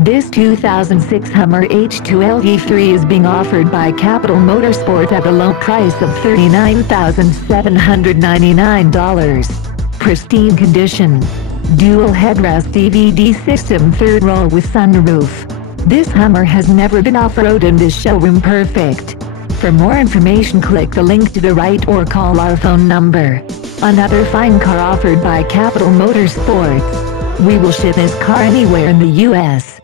This 2006 Hummer H2 LE3 is being offered by Capital Motorsport at a low price of $39,799. Pristine condition. Dual headrest DVD system, third row with sunroof. This Hummer has never been off-road and is showroom perfect. For more information, click the link to the right or call our phone number. Another fine car offered by Capital Motorsports. We will ship this car anywhere in the U.S.